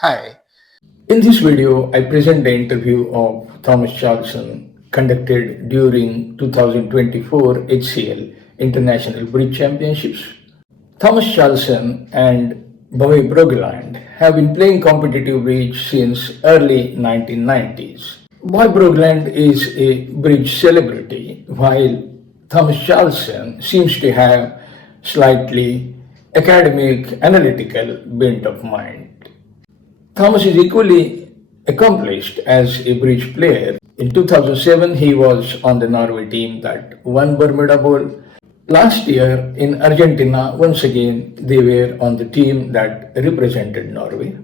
Hi. In this video, I present the interview of Thomas Charlsen conducted during 2024 HCL International Bridge Championships. Thomas Charlsen and Bobby Brogland have been playing competitive bridge since early 1990s. Boy Brogland is a bridge celebrity, while Thomas Charlsen seems to have slightly academic, analytical bent of mind. Thomas is equally accomplished as a bridge player. In 2007, he was on the Norway team that won Bermuda Bowl. Last year in Argentina, once again, they were on the team that represented Norway.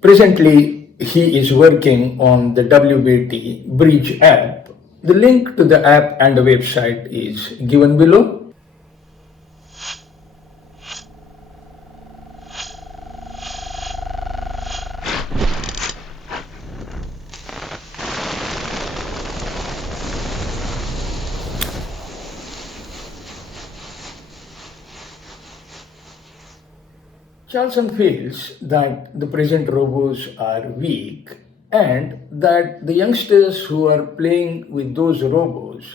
Presently, he is working on the WBT Bridge App. The link to the app and the website is given below. Charleson feels that the present robots are weak and that the youngsters who are playing with those robots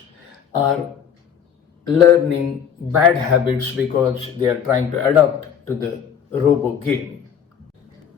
are learning bad habits because they are trying to adapt to the robo game.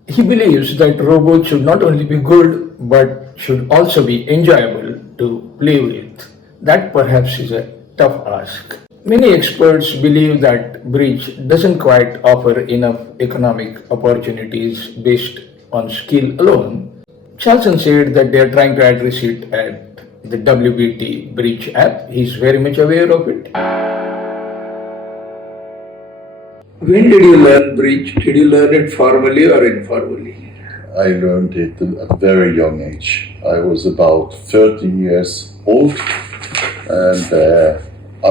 He believes that robots should not only be good but should also be enjoyable to play with. That perhaps is a tough ask. Many experts believe that bridge doesn't quite offer enough economic opportunities based on skill alone. Charleson said that they are trying to address it at the WBT Bridge App. He's very much aware of it. When did you learn bridge? Did you learn it formally or informally? I learned it at a very young age. I was about 13 years old, and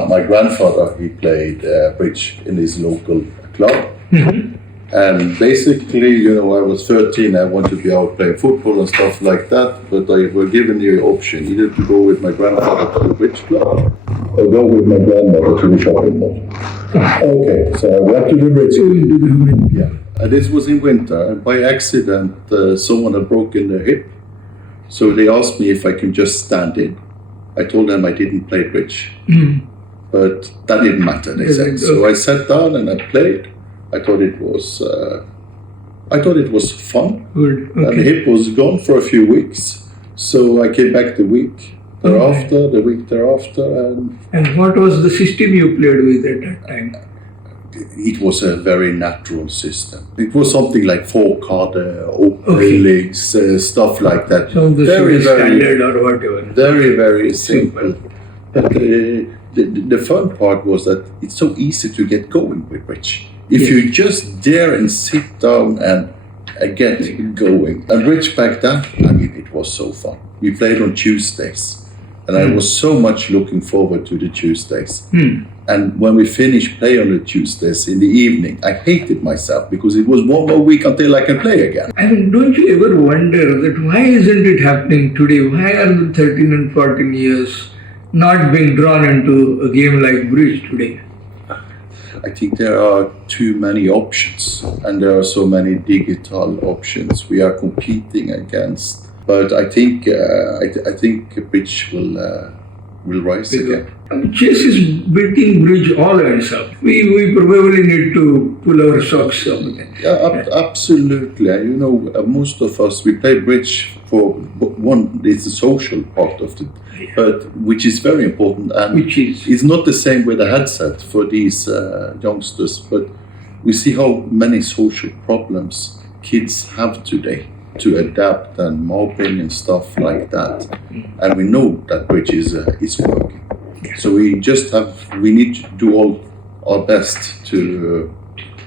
my grandfather, he played bridge in his local club. Mm-hmm. And basically, I was 13, I wanted to be out playing football and stuff like that, but I were given the option either to go with my grandfather to the bridge club or go with my grandmother to the shopping mall. Okay, so I went to the bridge club. Yeah. And this was in winter, and by accident, someone had broken their hip. So they asked me if I could just stand in. I told them I didn't play bridge. Mm. But that didn't matter, they said. So I sat down and I played. I thought it was fun. Good. Okay. And the hip was gone for a few weeks. So I came back the week thereafter, the week thereafter. And what was the system you played with at that time? It was a very natural system. It was something like 4-card, open legs, stuff like that. So the very standard or whatever. Very, very simple. But the fun part was that it's so easy to get going with bridge. If you just dare and sit down and get going. And bridge back then, it was so fun. We played on Tuesdays. And I was so much looking forward to the Tuesdays. And when we finished play on the Tuesdays in the evening, I hated myself because it was one more week until I can play again. I mean, don't you ever wonder that why isn't it happening today? Why are the 13 and 14 years not being drawn into a game like bridge today? I think there are too many options, and there are so many digital options we are competing against. But I think bridge will rise again. Chess is beating bridge all ends up. We probably need to pull our socks up. Yeah, absolutely. Most of us, we play bridge for one. It's a social part of it, but which is very important, and it's not the same with a headset for these youngsters. But we see how many social problems kids have today to adapt and mobbing and stuff like that, and we know that bridge is working. So we need to do all our best to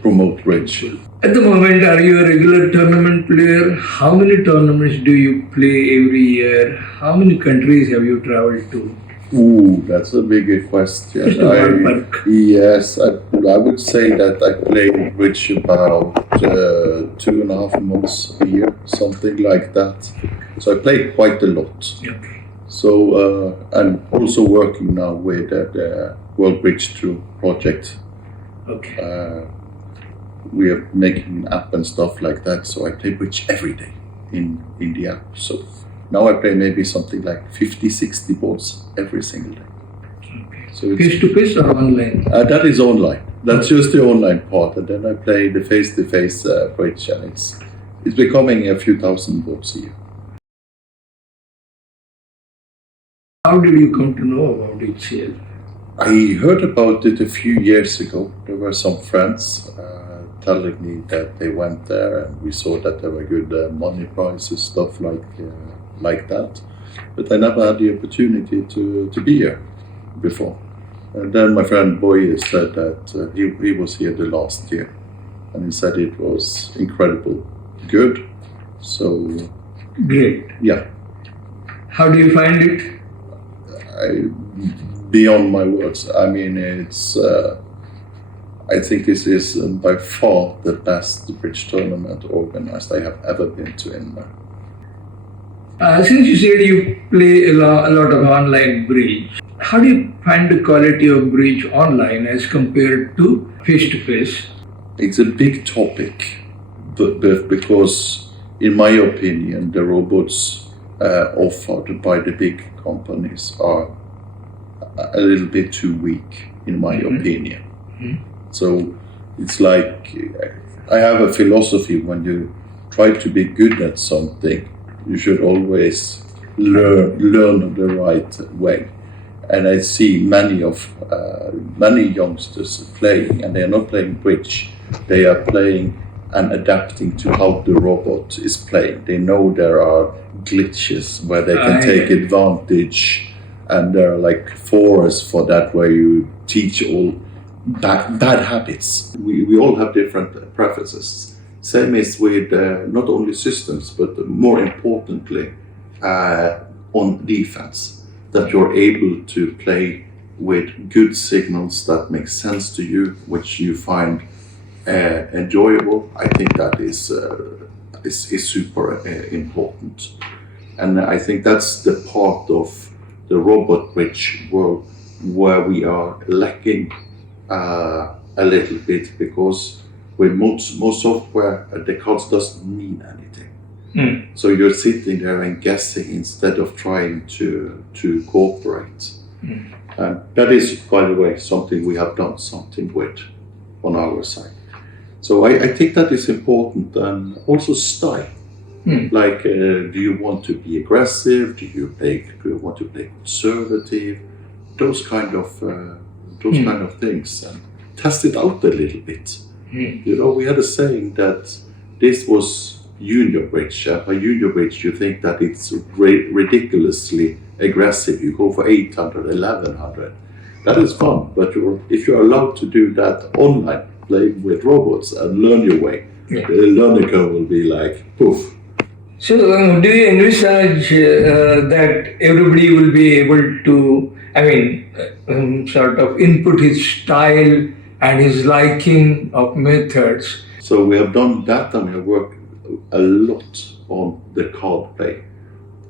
promote bridge. At the moment, are you a regular tournament player? How many tournaments do you play every year? How many countries have you traveled to? Ooh, that's a big question. Yes, I would say that I play bridge about 2.5 months a year, something like that. So I play quite a lot. Okay. So I'm also working now with the World Bridge Tour project. Okay. we are making an app and stuff like that. So I play bridge every day in the app. So now I play maybe something like 50, 60 boards every single day. Okay. So it's, Face-to-face or online? that is online. That's just the online part, and then I play the face-to-face bridge, and it's becoming a few thousand boards a year. How did you come to know about HCL? I heard about it a few years ago. There were some friends telling me that they went there, and we saw that there were good money prizes, stuff like that. But I never had the opportunity to be here before. And then my friend Boye said that he was here the last year, and he said it was incredible good. So Great. yeah, How do you find it? beyond my words. I mean, it's. I think this is by far the best bridge tournament organized I have ever been to in. Since you said you play a lot of online bridge, how do you find the quality of bridge online as compared to face-to-face? It's a big topic, but because, in my opinion, the robots offered by the big companies are a little bit too weak, in my opinion. So it's like, I have a philosophy: when you try to be good at something, you should always learn the right way. And I see many youngsters playing, and they are not playing bridge. They are playing and adapting to how the robot is playing. They know there are glitches where they can take advantage, and there are like forums for that where you teach all bad habits. We all have different preferences. Same is with not only systems, but more importantly on defense, that you're able to play with good signals that make sense to you, which you find enjoyable. I think that is super important. And I think that's the part of the robot bridge world where we are lacking a little bit, because with most software, the cards doesn't mean anything. So you're sitting there and guessing instead of trying to cooperate. And that is, by the way, something we have done something with on our side. So I think that is important, and also style. Like, do you want to be aggressive? Do you want to play conservative? Those kind of things, and test it out a little bit. You know, we had a saying that this was junior bridge. By junior bridge, you think that it's ridiculously aggressive. You go for 800, 1100. That is fun, but if you're allowed to do that online, playing with robots and learn your way, the learning curve will be like poof. So, do you envisage that everybody will be able to, sort of input his style and his liking of methods? So we have done that, and we have worked a lot on the card play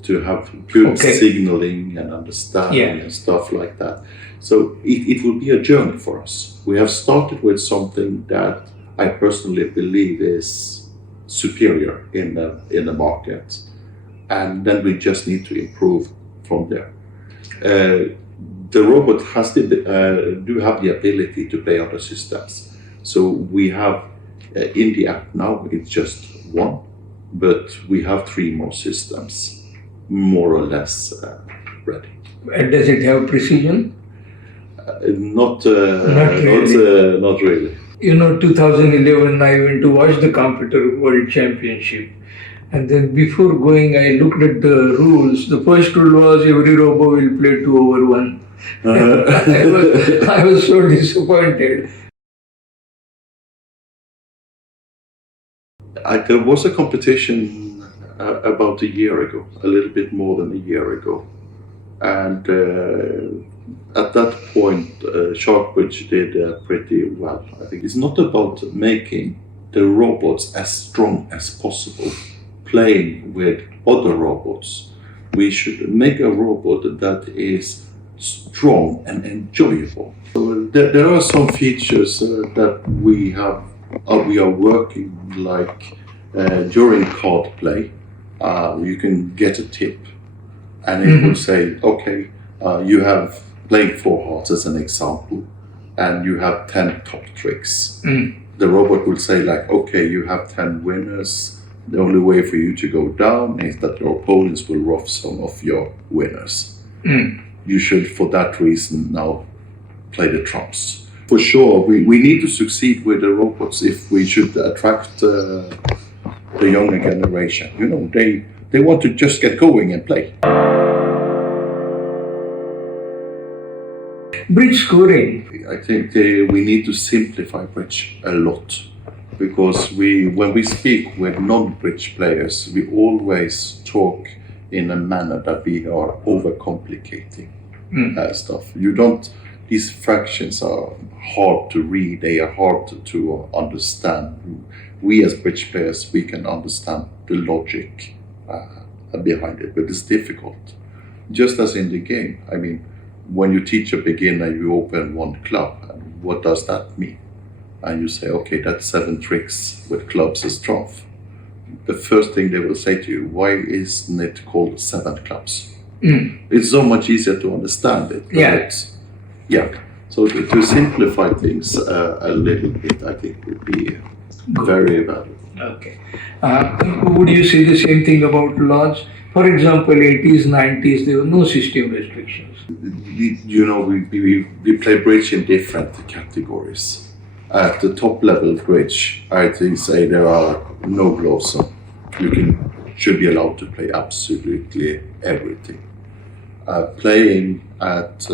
to have good signaling and understanding and stuff like that. So it will be a journey for us. We have started with something that I personally believe is superior in the market, and then we just need to improve from there. The robot do have the ability to play other systems. So we have in the app now, it's just one, but we have 3 more systems, more or less ready. And does it have precision? Not really. You know, 2011, I went to watch the Computer World Championship. And then before going, I looked at the rules. The first rule was every robo will play 2/1. I was so disappointed. There was a competition about a year ago, a little bit more than a year ago. And at that point, Sharkbridge did pretty well. I think it's not about making the robots as strong as possible, playing with other robots. We should make a robot that is strong and enjoyable. So there are some features that we have we are working like during card play. You can get a tip, and it will say, okay, you have playing 4 hearts as an example, and you have 10 top tricks. The robot will say like, okay, you have 10 winners. The only way for you to go down is that your opponents will rough some of your winners. You should, for that reason, now play the trumps. For sure, we need to succeed with the robots if we should attract the younger generation. You know, they want to just get going and play. Bridge scoring. I think we need to simplify bridge a lot, because when we speak with non-bridge players, we always talk in a manner that we are overcomplicating stuff. These fractions are hard to read, they are hard to understand. We as bridge players, we can understand the logic behind it, but it's difficult. Just as in the game, I mean, when you teach a beginner, you open one club, and what does that mean? And you say, okay, that's 7 tricks with clubs as trump. The first thing they will say to you, why isn't it called 7 clubs? It's so much easier to understand it. Yeah. So to simplify things a little bit, I think would be very valuable. Okay. Would you say the same thing about laws? For example, 80s, 90s, there were no system restrictions. You know, we play bridge in different categories. At the top level bridge, I think say there are no gloves on. You should be allowed to play absolutely everything. Playing at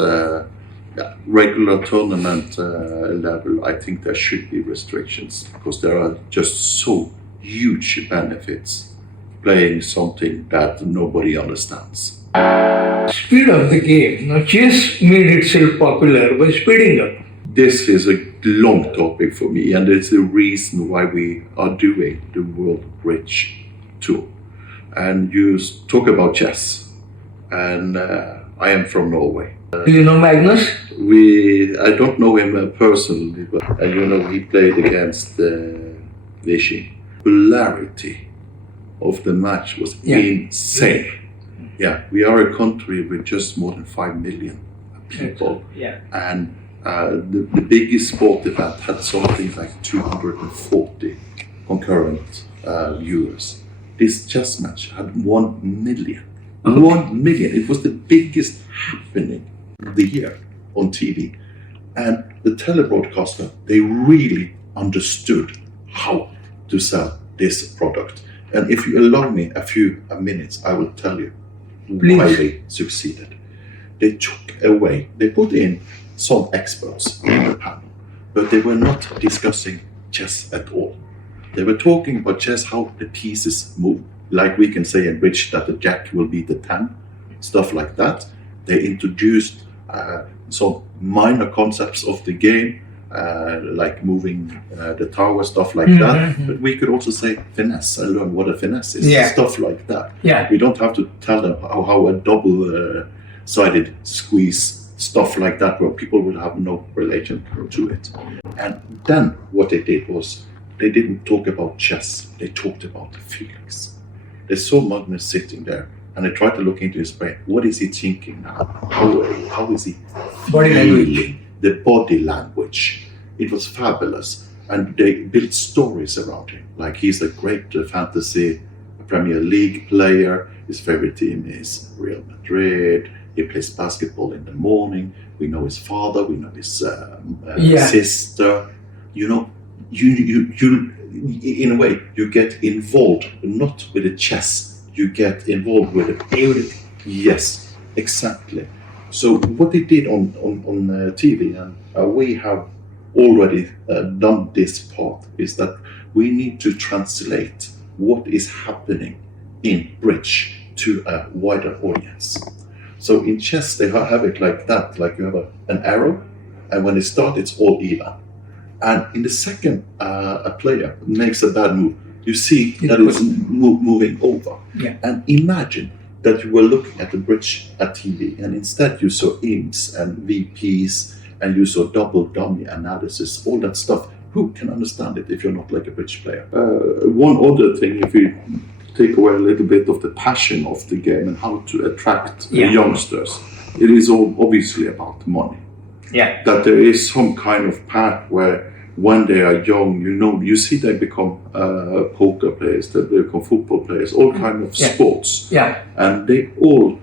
regular tournament level, I think there should be restrictions, because there are just so huge benefits playing something that nobody understands. Speed of the game. Now, chess made itself popular by speeding up. This is a long topic for me, and it's the reason why we are doing the World Bridge Tour. And you talk about chess, and I am from Norway. Do you know Magnus? I don't know him personally, but you know, he played against Vishy. Polarity of the match was insane. Yeah, we are a country with just more than 5 million people, and the biggest sport event had something like 240 concurrent viewers. This chess match had 1 million. 1 million. It was the biggest happening of the year on TV. And the telebroadcaster, they really understood how to sell this product. And if you allow me a few minutes, I will tell you why they succeeded. They put in some experts in the panel, but they were not discussing chess at all. They were talking about chess, how the pieces move. Like we can say in bridge that the jack will be the 10, stuff like that. They introduced some minor concepts of the game, like moving the tower, stuff like that. But we could also say finesse and learn what a finesse is, stuff like that. We don't have to tell them how a double-sided squeeze, stuff like that, where people will have no relation to it. And then what they did was, they didn't talk about chess, they talked about the feelings. They saw Magnus sitting there, and they tried to look into his brain. What is he thinking now? How is he feeling? The body language. It was fabulous. And they built stories around him. Like, he's a great fantasy Premier League player. His favorite team is Real Madrid. He plays basketball in the morning. We know his father. We know his sister. You know, you in a way, you get involved not with the chess, you get involved with everything. Yes, exactly. So what they did on TV, and we have already done this part, is that we need to translate what is happening in bridge to a wider audience. So in chess, they have it like that, like you have an arrow, and when it starts, it's all even. And in the second a player makes a bad move, you see that it's moving over. And imagine that you were looking at the bridge at TV, and instead you saw IMs and VPs, and you saw double dummy analysis, all that stuff who can understand it if you're not like a bridge player? One other thing, if we take away a little bit of the passion of the game and how to attract youngsters, it is all obviously about money. Yeah. That there is some kind of path where when they are young, you see they become poker players, they become football players, all kind of sports. Yeah. And they all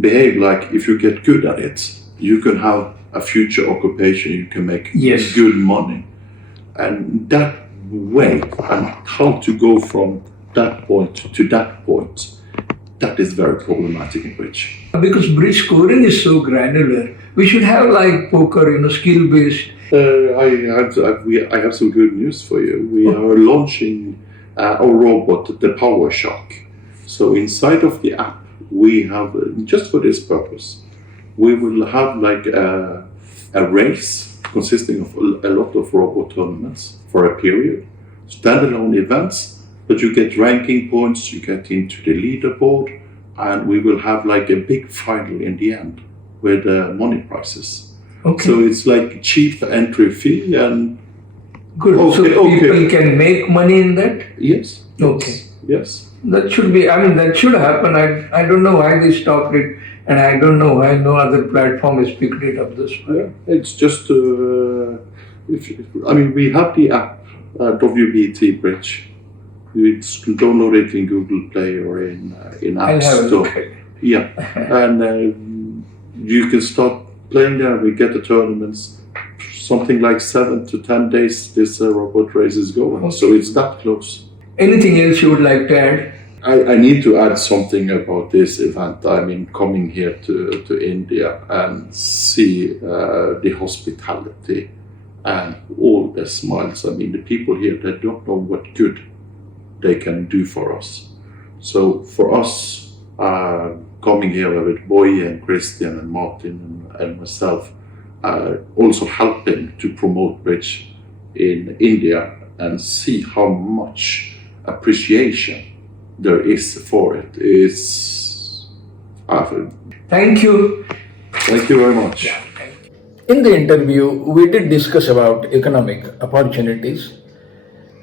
behave like if you get good at it, you can have a future occupation, you can make good money. And that way, and how to go from that point to that point, that is very problematic in bridge. Because bridge scoring is so granular, we should have like poker, skill-based. I have some good news for you. We are launching a robot, the Power Shock. So inside of the app, we have, just for this purpose, we will have like a race consisting of a lot of robot tournaments for a period, standalone events, but you get ranking points, you get into the leaderboard, and we will have like a big final in the end with money prizes. Okay. So it's like cheap entry fee and good. So people can make money in that? Yes. Okay. Yes. That should be, that should happen. I don't know why they stopped it, and I don't know why no other platform has picked it up this way. Yeah, it's just, we have the app, WBT Bridge. You can download it in Google Play or in App Store. Yeah, and you can start playing there. We get the tournaments. Something like 7 to 10 days this robot race is going. Okay. So it's that close. Anything else you would like to add? I need to add something about this event. I mean, coming here to India and see the hospitality and all the smiles. I mean, the people here, they don't know what good they can do for us. So for us, coming here with Boy and Christian and Martin and myself, also helping to promote bridge in India and see how much appreciation there is for it is. Thank you. Thank you very much. In the interview, we did discuss about economic opportunities.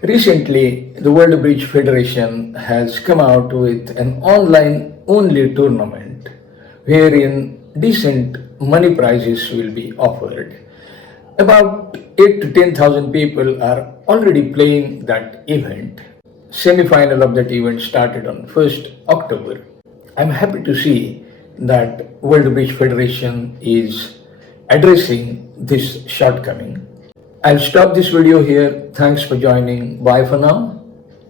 Recently, the World Bridge Federation has come out with an online-only tournament wherein decent money prizes will be offered. About 8 to 10,000 people are already playing that event. Semi-final of that event started on 1st October. I'm happy to see that World Bridge Federation is addressing this shortcoming. I'll stop this video here. Thanks for joining. Bye for now.